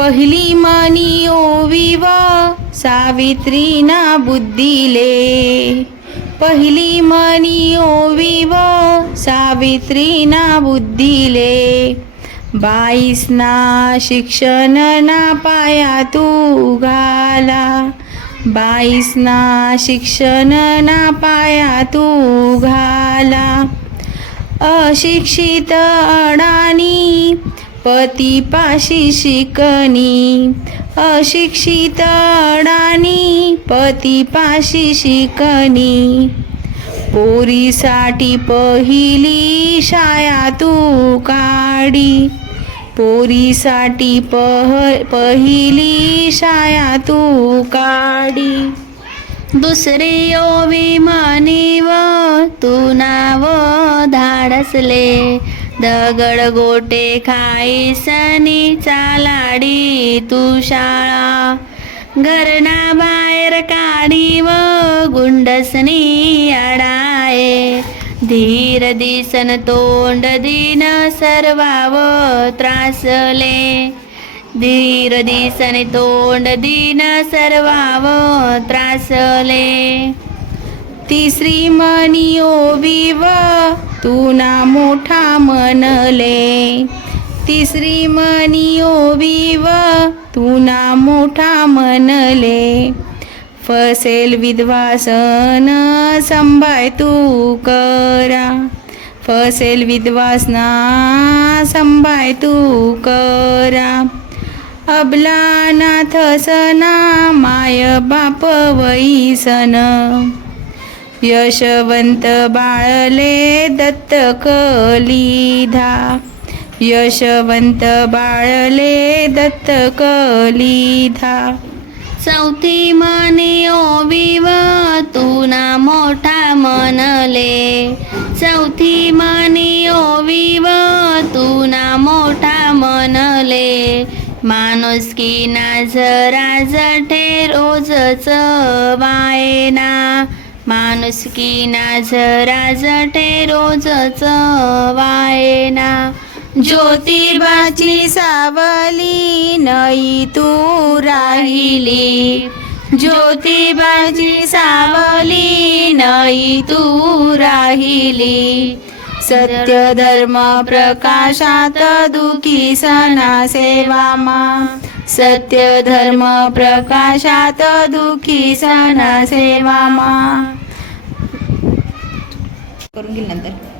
पहिली मानी ओवी वा सावित्री ना बुद्धीले. पहिली मानी ओवी वा सावित्री ना बुद्धीले. बाईस ना शिक्षण ना पाया तू घाला. बाईस ना शिक्षण ना पाया तू घाला. अशिक्षित अडाणी पतीपाशी शिकणी अशिक्षित अडाणी. पतीपाशी शिकणी पोरीसाठी पहिली शाया तू काढी. पोरीसाठी पह पहिली शाया तू काढी. दुसरे ओवी मानिव तू नाव धाडसले. दगड गोटे खाईसनी चालाडी तू शाळा घरना बाहेर काढीव गुंडसनी अडाये धीर दिसन तोंड दिन सर्वाव त्रासले. धीर दिसन तोंड दिन सर्वाव त्रासले. तिसरी मनी ओविव तू ना मोठा मनले. तिसरी मनी ओविव तू ना मोठा मनले. फसेल विद्वासन संभाय तू करा. फसेल विद्वासना संभाय तू करा. अबला नाथ सना माय बाप वैसन. यशवंत बाळले दत्त कलिधा. यशवंत बाळले दत्त कलिधा. चौथी मने ओविव तुना मोठा मनले. चौथी मने ओविव तुना मोठा मनले. माणुसकी ना जरा जठे रोजच वायना. माणुसकीना ना जरा जठे रोजच वायना. ज्योतिबाची सावली नई तू राहिली. ज्योतिबाची सावली नई तू राहिली. सत्य धर्म प्रकाशात दुखी सणा सेवामा सत्य धर्म प्रकाशात दुखी सणा सेवामा करून घेईल नंतर.